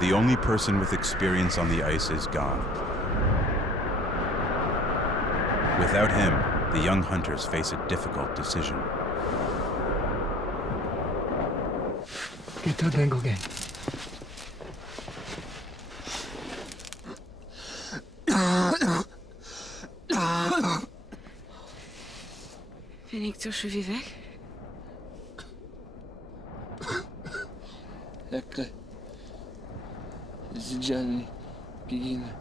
The only person with experience on the ice is gone. Without him, the young hunters face a difficult decision. Ben ik toch zo weer weg? Lekker. Zijani, Gigina.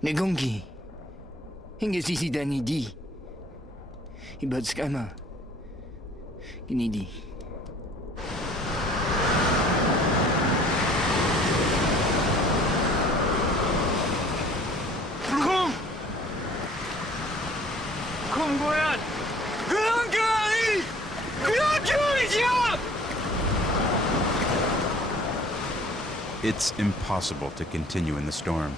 Negongi. Hingga sisi dani di. Ibad skama. Ginidi. Kom! Kom, Goyan! Goyan! Goyan! It's impossible to continue in the storm.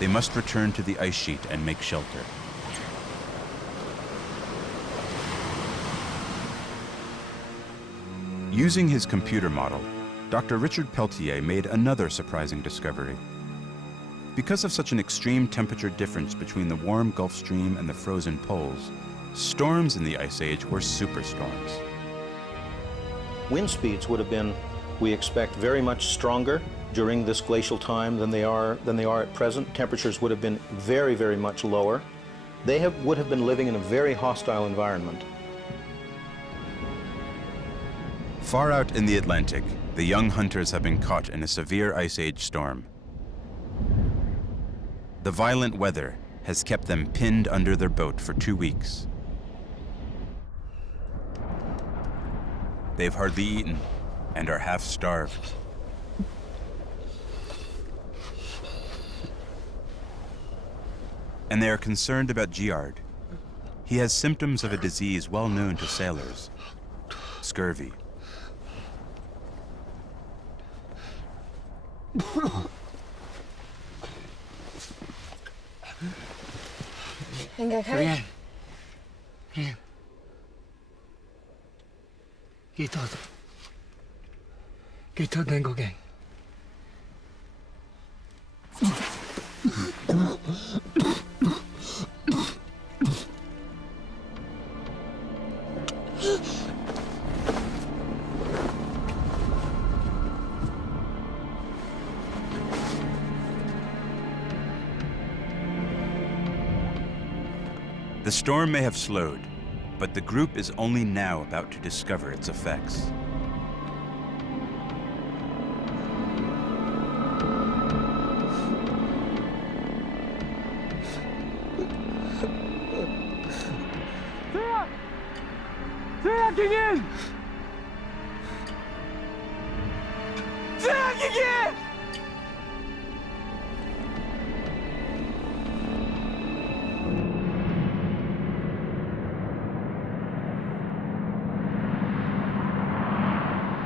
They must return to the ice sheet and make shelter. Using his computer model, Dr. Richard Peltier made another surprising discovery. Because of such an extreme temperature difference between the warm Gulf Stream and the frozen poles, storms in the Ice Age were superstorms. Wind speeds would have been, we expect, very much stronger during this glacial time than they are at present. Temperatures would have been very, very much lower. They would have been living in a very hostile environment. Far out in the Atlantic, the young hunters have been caught in a severe Ice Age storm. The violent weather has kept them pinned under their boat for 2 weeks. They've hardly eaten and are half starved. And they are concerned about Giard. He has symptoms of a disease well known to sailors, scurvy. Rian. Kita dengo gang. The storm may have slowed, but the group is only now about to discover its effects.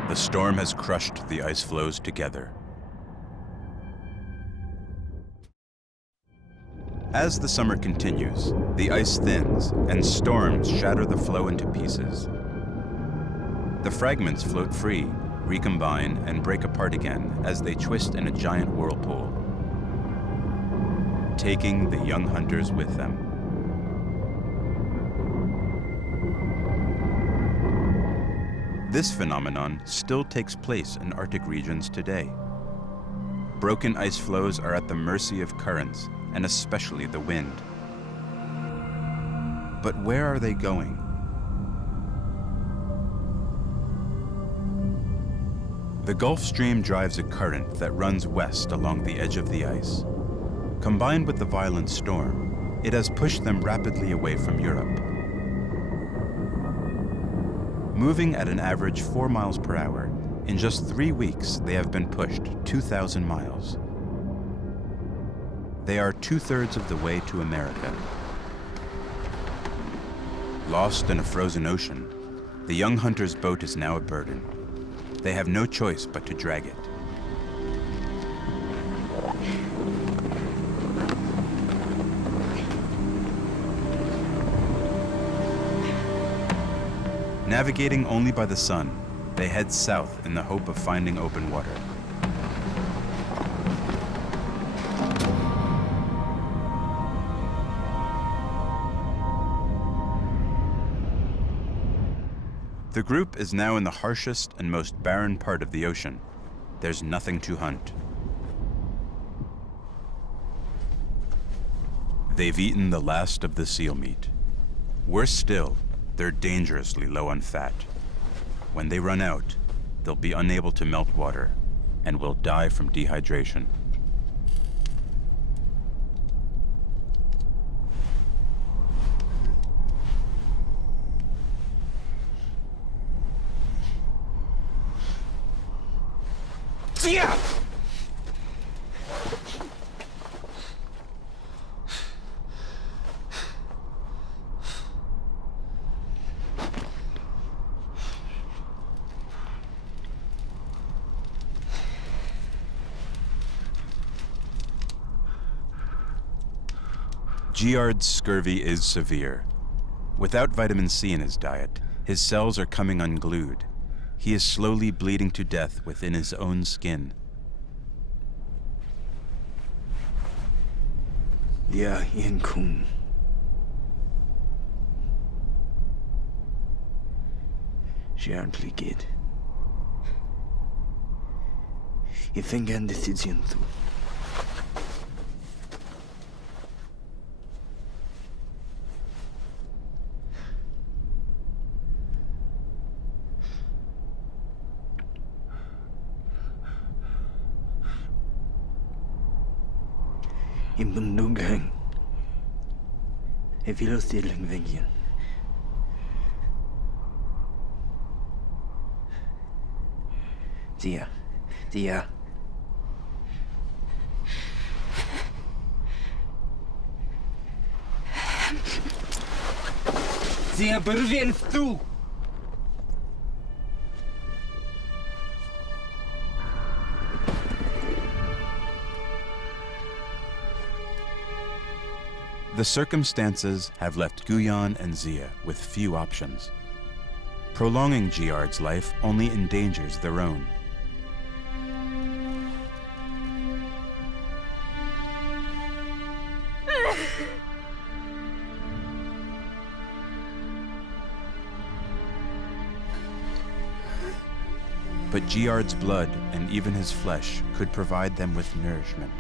The storm has crushed the ice floes together. As the summer continues, the ice thins and storms shatter the floe into pieces. The fragments float free, recombine, and break apart again as they twist in a giant whirlpool, taking the young hunters with them. This phenomenon still takes place in Arctic regions today. Broken ice floes are at the mercy of currents, and especially the wind. But where are they going? The Gulf Stream drives a current that runs west along the edge of the ice. Combined with the violent storm, it has pushed them rapidly away from Europe. Moving at an average 4 miles per hour, in just 3 weeks, they have been pushed 2,000 miles. They are 2/3 of the way to America. Lost in a frozen ocean, the young hunter's boat is now a burden. They have no choice but to drag it. Navigating only by the sun, they head south in the hope of finding open water. The group is now in the harshest and most barren part of the ocean. There's nothing to hunt. They've eaten the last of the seal meat. Worse still, they're dangerously low on fat. When they run out, they'll be unable to melt water and will die from dehydration. Yeah! Giard's scurvy is severe. Without vitamin C in his diet, his cells are coming unglued. He is slowly bleeding to death within his own skin. Ja, Ian Kuhn. Självlig kid. Jag fick en decision då. In bundugang. Jag vill ha ställen vägen. Tia. Tia, berven tu! The circumstances have left Guyan and Zia with few options. Prolonging Giard's life only endangers their own. But Giard's blood and even his flesh could provide them with nourishment.